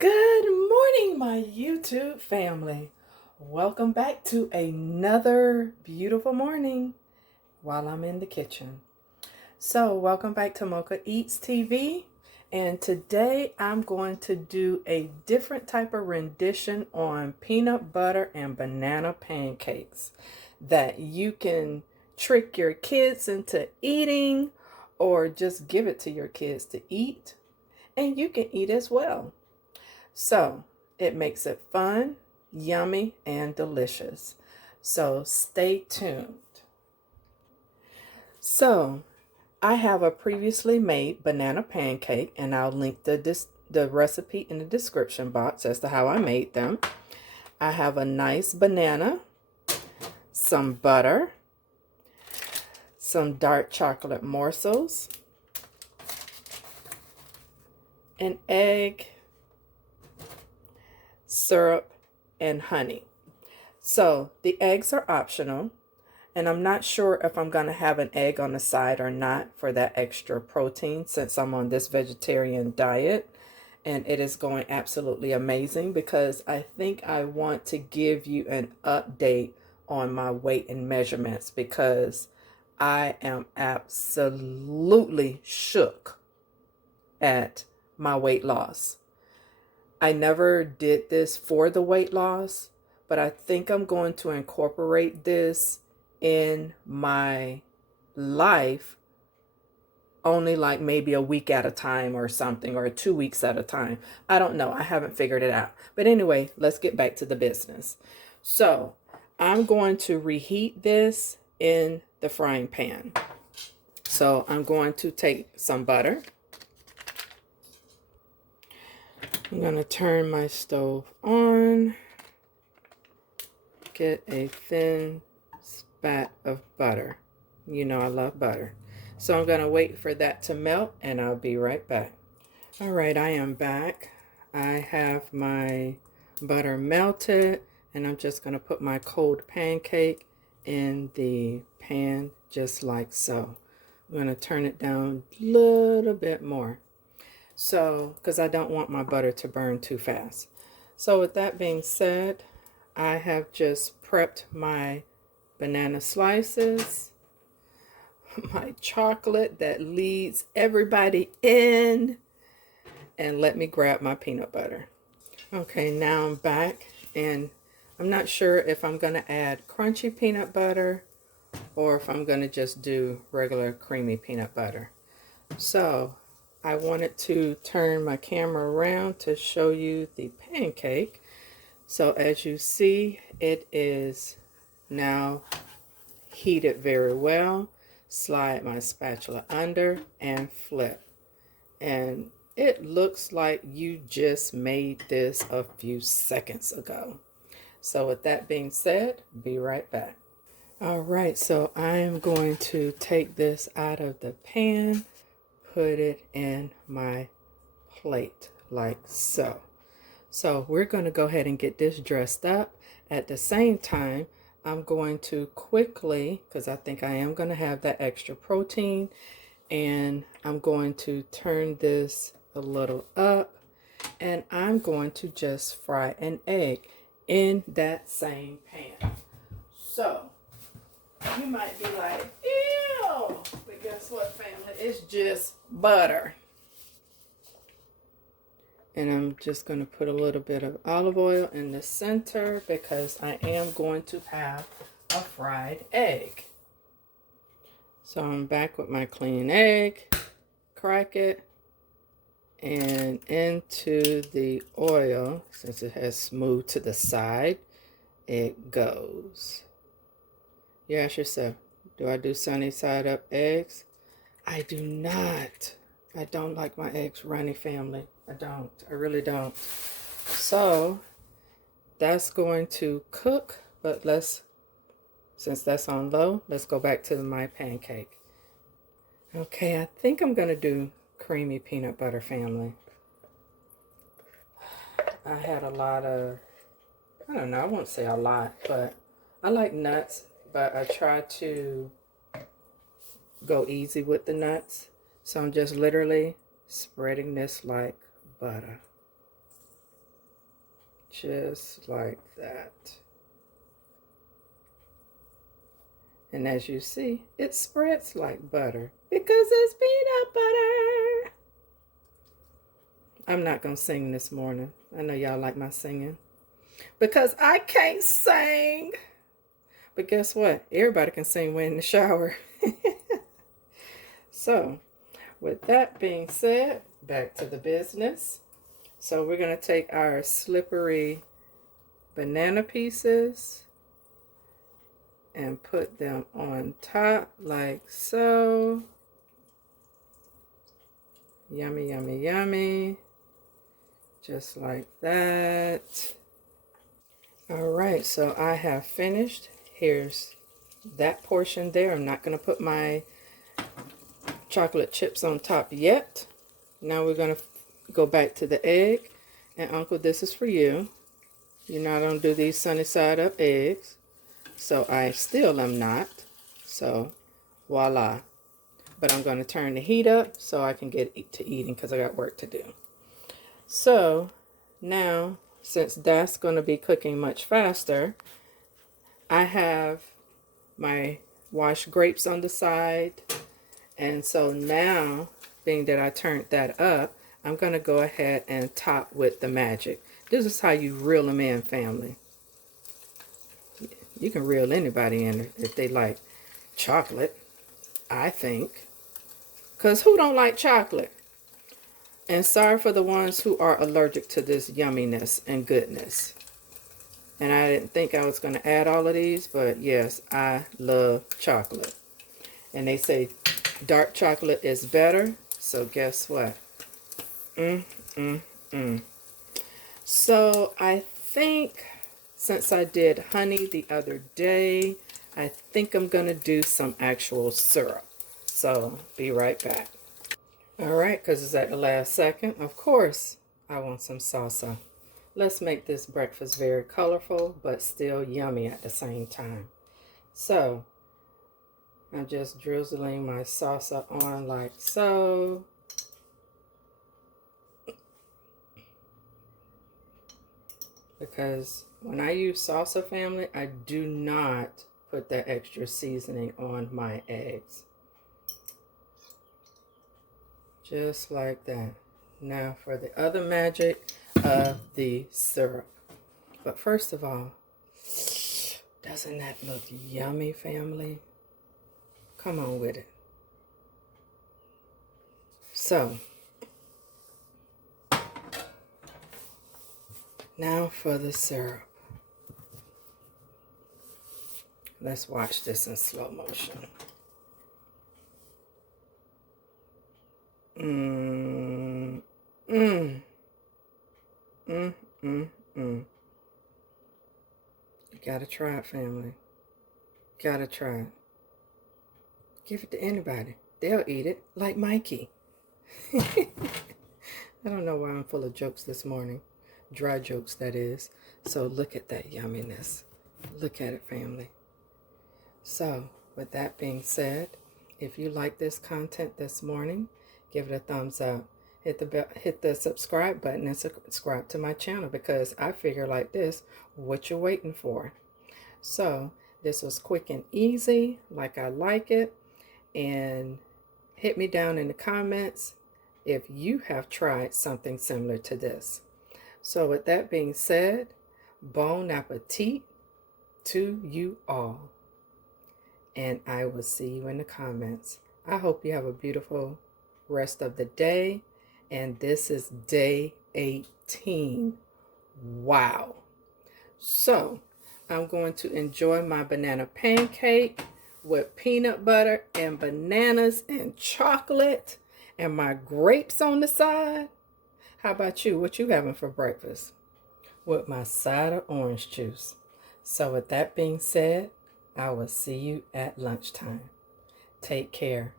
Good morning, my YouTube family. Welcome back to another beautiful morning while I'm in the kitchen. So, welcome back to Mocha Eats TV. And today I'm going to do a different type of rendition on peanut butter and banana pancakes that you can trick your kids into eating or just give it to your kids to eat. And you can eat as well. So it makes it fun, yummy, and delicious. So stay tuned. So I have a previously made banana pancake, and I'll link the recipe in the description box as to how I made them. I have a nice banana, some butter, some dark chocolate morsels, an egg, syrup, and honey. So the eggs are optional, and I'm not sure if I'm going to have an egg on the side or not for that extra protein since I'm on this vegetarian diet. And it is going absolutely amazing because I think I want to give you an update on my weight and measurements because I am absolutely shook at my weight loss. I never did this for the weight loss, but I think I'm going to incorporate this in my life only like maybe a week at a time or something, or 2 weeks at a time. I don't know. I haven't figured it out. But anyway, let's get back to the business. So I'm going to reheat this in the frying pan. So I'm going to take some butter. I'm going to turn my stove on, get a thin spat of butter. You know I love butter. So I'm going to wait for that to melt and I'll be right back. All right, I am back. I have my butter melted and I'm just going to put my cold pancake in the pan just like so. I'm going to turn it down a little bit more. So, because I don't want my butter to burn too fast. So with that being said, I have just prepped my banana slices, my chocolate that leads everybody in, and let me grab my peanut butter. Okay, now I'm back, and I'm not sure if I'm going to add crunchy peanut butter or if I'm going to just do regular creamy peanut butter. So I wanted to turn my camera around to show you the pancake. So as you see, it is now heated very well. Slide my spatula under and flip. And it looks like you just made this a few seconds ago. So with that being said, be right back. All right, so I'm going to take this out of the pan, put it in my plate like so. So we're going to go ahead and get this dressed up. At the same time, I'm going to quickly, because I think I am going to have that extra protein, and I'm going to turn this a little up, and I'm going to just fry an egg in that same pan. So you might be like, ew, but guess what, family? It's just butter. And I'm just going to put a little bit of olive oil in the center because I am going to have a fried egg. So I'm back with my clean egg, crack it, and into the oil, since it has smooth to the side, it goes. You ask yourself, do I do sunny side up eggs? I do not. I don't like my eggs runny, family. I don't. I really don't. So that's going to cook, but since that's on low, let's go back to my pancake. Okay, I think I'm going to do creamy peanut butter, family. I had a lot of, I don't know, I won't say a lot, but I like nuts, but I try to go easy with the nuts. So I'm just literally spreading this like butter. just like that. And as you see, it spreads like butter because it's peanut butter. I'm not going to sing this morning. I know y'all like my singing because I can't sing. But guess what? Everybody can sing when in the shower. So, with that being said, back to the business. So we're going to take our slippery banana pieces and put them on top like so. Yummy, yummy, yummy. Just like that. All right, so I have finished. Here's that portion there. I'm not going to put my chocolate chips on top yet. Now we're going to go back to the egg. And Uncle, this is for you. You know I don't do these sunny side up eggs. So I still am not. So voila. But I'm going to turn the heat up so I can get to eating because I got work to do. So now, since that's going to be cooking much faster, I have my washed grapes on the side. And so now, being that I turned that up, I'm going to go ahead and top with the magic. This is how you reel them in, family. You can reel anybody in if they like chocolate, I think. Because who don't like chocolate? And sorry for the ones who are allergic to this yumminess and goodness. And I didn't think I was going to add all of these, but yes, I love chocolate. And they say dark chocolate is better, so guess what? So I think since I did honey the other day, I think I'm going to do some actual syrup. So be right back. All right, because it's at the last second. Of course, I want some salsa. Let's make this breakfast very colorful, but still yummy at the same time. So, I'm just drizzling my salsa on like so. Because when I use salsa, family, I do not put that extra seasoning on my eggs. Just like that. Now for the other magic of the syrup. But first of all, doesn't that look yummy, family? Come on with it. So, now for the syrup. Let's watch this in slow motion. You gotta try it, family. Gotta try it. Give it to anybody. They'll eat it, like Mikey. I don't know why I'm full of jokes this morning. Dry jokes, that is. So look at that yumminess. Look at it, family. So, with that being said, if you like this content this morning, give it a thumbs up. Hit the subscribe button and subscribe to my channel because I figure like this, what you waiting for? So, this was quick and easy, like I like it. And hit me down in the comments if you have tried something similar to this. So with that being said, bon appetit to you all. And I will see you in the comments. I hope you have a beautiful rest of the day. And this is day 18. Wow. So I'm going to enjoy my banana pancake with peanut butter and bananas and chocolate and my grapes on the side. How about you? What you having for breakfast? With my side of orange juice. So with that being said, I will see you at lunchtime. Take care.